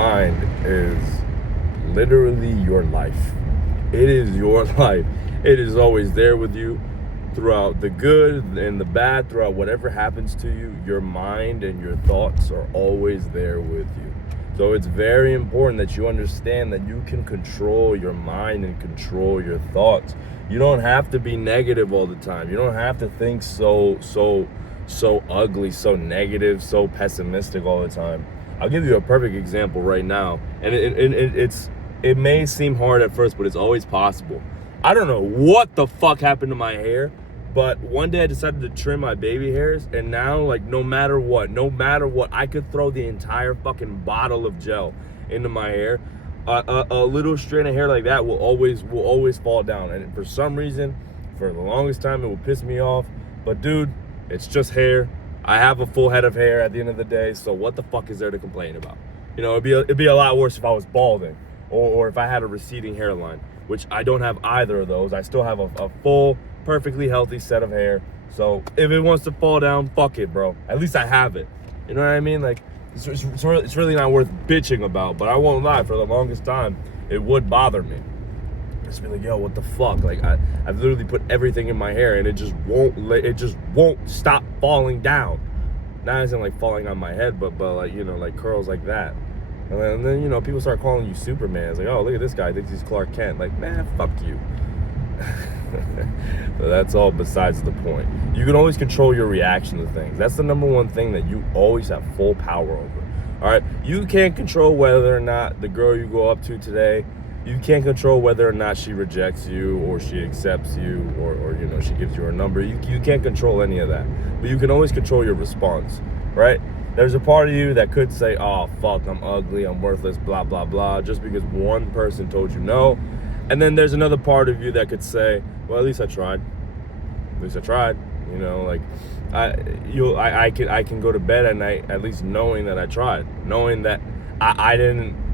mind is literally your life. It is your life. It is always there with you throughout the good and the bad, throughout whatever happens to you. Your mind and your thoughts are always there with you. So it's very important that you understand that you can control your mind and control your thoughts. You don't have to be negative all the time. You don't have to think so ugly, so negative, so pessimistic all the time. I'll give you a perfect example right now, and it may seem hard at first, but it's always possible. I don't know what the fuck happened to my hair, but one day I decided to trim my baby hairs, and now, like, no matter what, I could throw the entire fucking bottle of gel into my hair. A little strand of hair like that will always fall down, and for some reason, for the longest time, it will piss me off. But dude, it's just hair. I have a full head of hair at the end of the day, so what the fuck is there to complain about? You know, it'd be a lot worse if I was balding, or if I had a receding hairline, which I don't have either of those. I still have a full, perfectly healthy set of hair. So if it wants to fall down, fuck it, bro. At least I have it. You know what I mean? Like, it's really not worth bitching about, but I won't lie, for the longest time, it would bother me. Just be like, yo, what the fuck? Like, I've literally put everything in my hair, and it just won't stop falling down. Not as in like falling on my head, but like, you know, like curls like that. And then, you know, people start calling you Superman. It's like, oh, look at this guy, I think he's Clark Kent. Like, man, fuck you. But that's all besides the point. You can always control your reaction to things. That's the number one thing that you always have full power over. All right, you can't control whether or not the girl you go up to today, you can't control whether or not she rejects you or she accepts you, or you know, she gives you her number. You can't control any of that, but you can always control your response, right? There's a part of you that could say, oh, fuck, I'm ugly, I'm worthless, blah, blah, blah, just because one person told you no. And then there's another part of you that could say, well, at least I tried. At least I tried. You know, like, I can go to bed at night at least knowing that I tried, knowing that I didn't.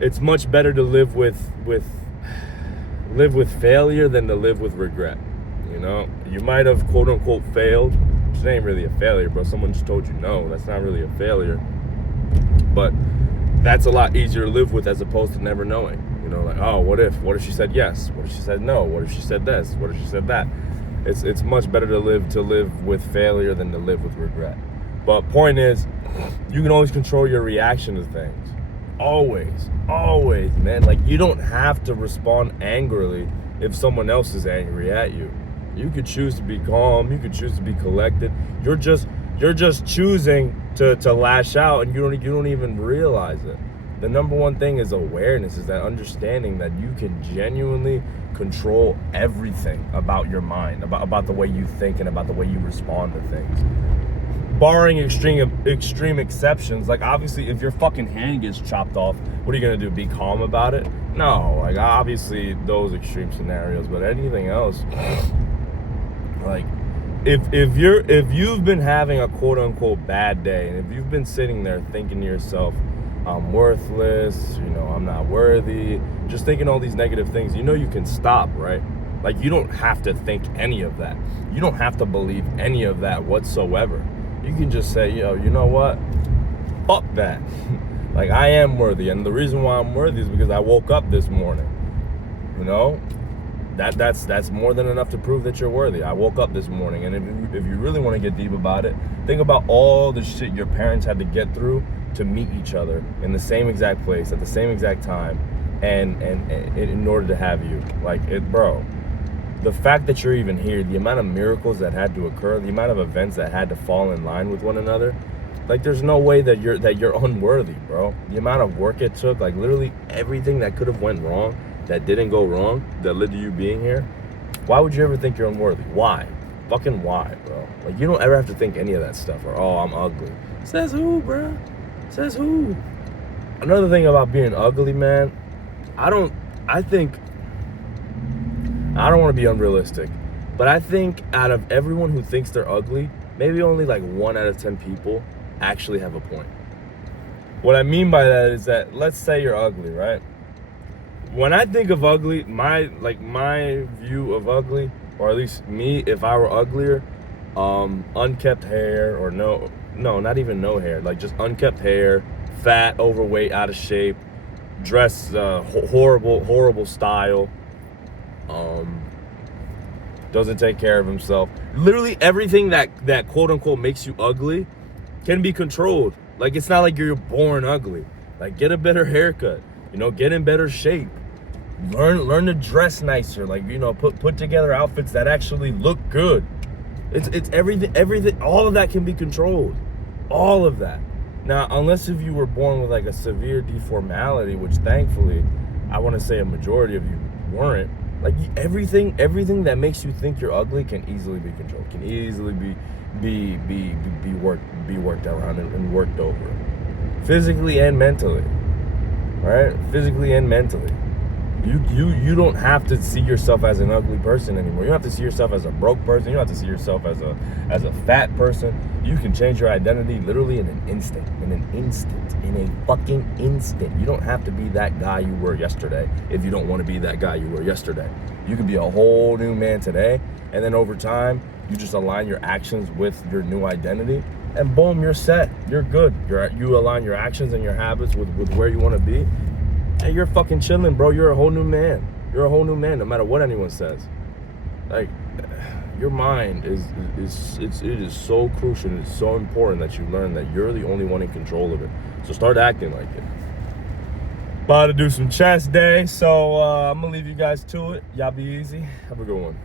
It's much better to live with failure than to live with regret. You know, you might have quote unquote failed, which ain't really a failure, bro. Someone just told you no. That's not really a failure. But that's a lot easier to live with as opposed to never knowing. You know, like, oh, what if she said yes? What if she said no? What if she said this? What if she said that? It's much better to live with failure than to live with regret. But point is, you can always control your reaction to things. Always, man. Like, you don't have to respond angrily if someone else is angry at you. You could choose to be calm. You could choose to be collected. You're just choosing to lash out, and you don't even realize it. The number one thing is awareness, is that understanding that you can genuinely control everything about your mind, about the way you think and about the way you respond to things. Barring extreme exceptions, like obviously if your fucking hand gets chopped off, what are you gonna do? Be calm about it? No, like obviously those extreme scenarios, but anything else, like if you've been having a quote unquote bad day, and if you've been sitting there thinking to yourself, I'm worthless, you know, I'm not worthy, just thinking all these negative things, you know, you can stop, right? Like, you don't have to think any of that. You don't have to believe any of that whatsoever. You can just say, yo, you know what? Fuck that. Like, I am worthy, and the reason why I'm worthy is because I woke up this morning. You know? That's more than enough to prove that you're worthy. I woke up this morning, and if you really want to get deep about it, think about all the shit your parents had to get through to meet each other in the same exact place at the same exact time, and in order to have you. Like, it, bro, the fact that you're even here, the amount of miracles that had to occur, the amount of events that had to fall in line with one another, like, there's no way that you're unworthy, bro. The amount of work it took, like, literally everything that could have went wrong, that didn't go wrong, that led to you being here. Why would you ever think you're unworthy? Why? Fucking why, bro? Like, you don't ever have to think any of that stuff, or, oh, I'm ugly. Says who, bro? Says who? Another thing about being ugly, man, I don't want to be unrealistic, but I think out of everyone who thinks they're ugly, maybe only like 1 out of 10 people actually have a point. What I mean by that is that, let's say you're ugly, right? When I think of ugly, my view of ugly, or at least me, if I were uglier, unkept hair, or no, not even no hair, like just unkept hair, fat, overweight, out of shape, dress horrible style, doesn't take care of himself. Literally everything that quote unquote makes you ugly can be controlled. Like, it's not like you're born ugly. Like, get a better haircut, get in better shape, learn to dress nicer, like, put together outfits that actually look good. It's everything, all of that can be controlled. All of that. Now, unless if you were born with like a severe deformality, which thankfully I want to say a majority of you weren't, like, everything that makes you think you're ugly can easily be controlled, can easily be worked around and worked over, physically and mentally. Right? Physically and mentally. You don't have to see yourself as an ugly person anymore. You don't have to see yourself as a broke person. You don't have to see yourself as a fat person. You can change your identity literally in an instant. In a fucking instant. You don't have to be that guy you were yesterday if you don't want to be that guy you were yesterday. You can be a whole new man today, and then over time, you just align your actions with your new identity, and boom, you're set. You're good. You align your actions and your habits with where you want to be. Hey, you're fucking chilling, bro. You're a whole new man. You're a whole new man, no matter what anyone says. Like, your mind it is so crucial. It's so important that you learn that you're the only one in control of it. So start acting like it. About to do some chest day, so I'm gonna leave you guys to it. Y'all be easy. Have a good one.